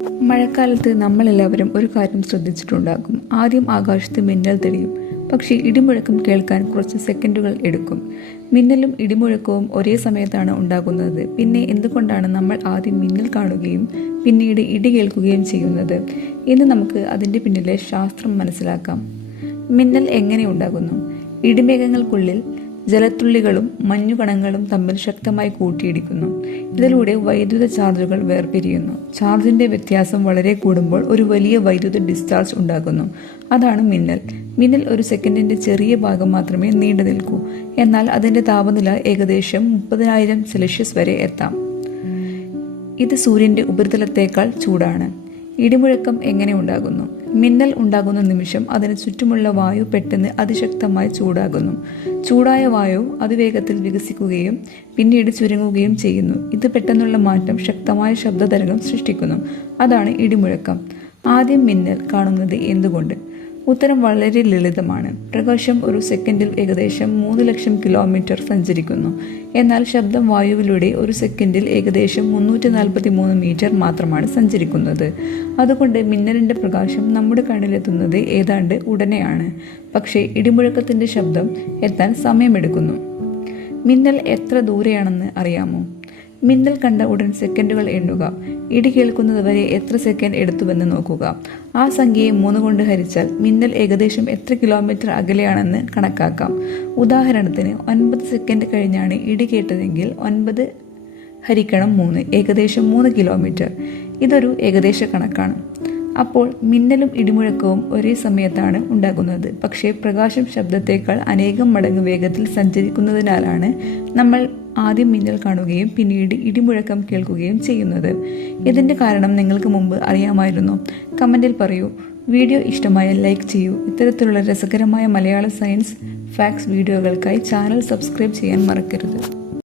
മഴക്കാലത്ത് നമ്മളെല്ലാവരും ഒരു കാര്യം ശ്രദ്ധിച്ചിട്ടുണ്ടാകും. ആദ്യം ആകാശത്ത് മിന്നൽ തെളിയും, പക്ഷേ ഇടിമുഴക്കം കേൾക്കാൻ കുറച്ച് സെക്കൻഡുകൾ എടുക്കും. മിന്നലും ഇടിമുഴക്കവും ഒരേ സമയത്താണ് ഉണ്ടാകുന്നത്. പിന്നെ എന്തുകൊണ്ടാണ് നമ്മൾ ആദ്യം മിന്നൽ കാണുകയും പിന്നീട് ഇടി കേൾക്കുകയും ചെയ്യുന്നത്? ഇന്ന് നമുക്ക് അതിൻ്റെ പിന്നിലെ ശാസ്ത്രം മനസ്സിലാക്കാം. മിന്നൽ എങ്ങനെ ഉണ്ടാകുന്നു? ഇടിമേഘങ്ങൾക്കുള്ളിൽ ജലത്തുള്ളികളും മഞ്ഞുകണങ്ങളും തമ്മിൽ ശക്തമായി കൂട്ടിയിടിക്കുന്നു. ഇതിലൂടെ വൈദ്യുത ചാർജുകൾ വേർപിരിയുന്നു. ചാർജിന്റെ വ്യത്യാസം വളരെ കൂടുമ്പോൾ ഒരു വലിയ വൈദ്യുത ഡിസ്ചാർജ് ഉണ്ടാകുന്നു. അതാണ് മിന്നൽ. മിന്നൽ ഒരു സെക്കൻഡിന്റെ ചെറിയ ഭാഗം മാത്രമേ നീണ്ടു നിൽക്കൂ. എന്നാൽ അതിന്റെ താപനില ഏകദേശം 30,000 സെൽഷ്യസ് വരെ എത്താം. ഇത് സൂര്യന്റെ ഉപരിതലത്തേക്കാൾ ചൂടാണ്. ഇടിമുഴക്കം എങ്ങനെ ഉണ്ടാകുന്നു? മിന്നൽ ഉണ്ടാകുന്ന നിമിഷം അതിന് ചുറ്റുമുള്ള വായു പെട്ടെന്ന് അതിശക്തമായി ചൂടാകുന്നു. ചൂടായ വായു അതിവേഗത്തിൽ വികസിക്കുകയും പിന്നീട് ചുരുങ്ങുകയും ചെയ്യുന്നു. ഇത് പെട്ടെന്നുള്ള മാറ്റം ശക്തമായ ശബ്ദതരംഗം സൃഷ്ടിക്കുന്നു. അതാണ് ഇടിമുഴക്കം. ആദ്യം മിന്നൽ കാണുന്നത് എന്തുകൊണ്ട്? ഉത്തരം വളരെ ലളിതമാണ്. പ്രകാശം ഒരു സെക്കൻഡിൽ ഏകദേശം 3,00,000 കിലോമീറ്റർ സഞ്ചരിക്കുന്നു. എന്നാൽ ശബ്ദം വായുവിലൂടെ ഒരു സെക്കൻഡിൽ ഏകദേശം 343 മീറ്റർ മാത്രമാണ് സഞ്ചരിക്കുന്നത്. അതുകൊണ്ട് മിന്നലിന്റെ പ്രകാശം നമ്മുടെ കണ്ണിലെത്തുന്നത് ഏതാണ്ട് ഉടനെയാണ്. പക്ഷേ ഇടിമുഴക്കത്തിന്റെ ശബ്ദം എത്താൻ സമയമെടുക്കുന്നു. മിന്നൽ എത്ര ദൂരെയാണെന്ന് അറിയാമോ? മിന്നൽ കണ്ട ഉടൻ സെക്കൻഡുകൾ എണ്ണുക. ഇടി കേൾക്കുന്നതുവരെ എത്ര സെക്കൻഡ് എടുത്തുവെന്ന് നോക്കുക. ആ സംഖ്യയെ 3 കൊണ്ട് ഹരിച്ചാൽ മിന്നൽ ഏകദേശം എത്ര കിലോമീറ്റർ അകലെയാണെന്ന് കണക്കാക്കാം. ഉദാഹരണത്തിന് 9 സെക്കൻഡ് കഴിഞ്ഞാണ് ഇടി കേട്ടതെങ്കിൽ 9 ഹരിക്കണം 3 ഏകദേശം 3 കിലോമീറ്റർ. ഇതൊരു ഏകദേശ കണക്കാണ്. അപ്പോൾ മിന്നലും ഇടിമുഴക്കവും ഒരേ സമയത്താണ് ഉണ്ടാകുന്നത്. പക്ഷേ പ്രകാശം ശബ്ദത്തേക്കാൾ അനേകം മടങ്ങ് വേഗത്തിൽ സഞ്ചരിക്കുന്നതിനാലാണ് നമ്മൾ ആദ്യം മിന്നൽ കാണുകയും പിന്നീട് ഇടിമുഴക്കം കേൾക്കുകയും ചെയ്യുന്നത്. ഇതിന്റെ കാരണം നിങ്ങൾക്ക് മുമ്പ് അറിയാമായിരുന്നോ? കമന്റിൽ പറയൂ. വീഡിയോ ഇഷ്ടമായാൽ ലൈക്ക് ചെയ്യൂ. ഇത്തരത്തിലുള്ള രസകരമായ മലയാള സയൻസ് ഫാക്ട്സ് വീഡിയോകൾക്കായി ചാനൽ സബ്സ്ക്രൈബ് ചെയ്യാൻ മറക്കരുത്.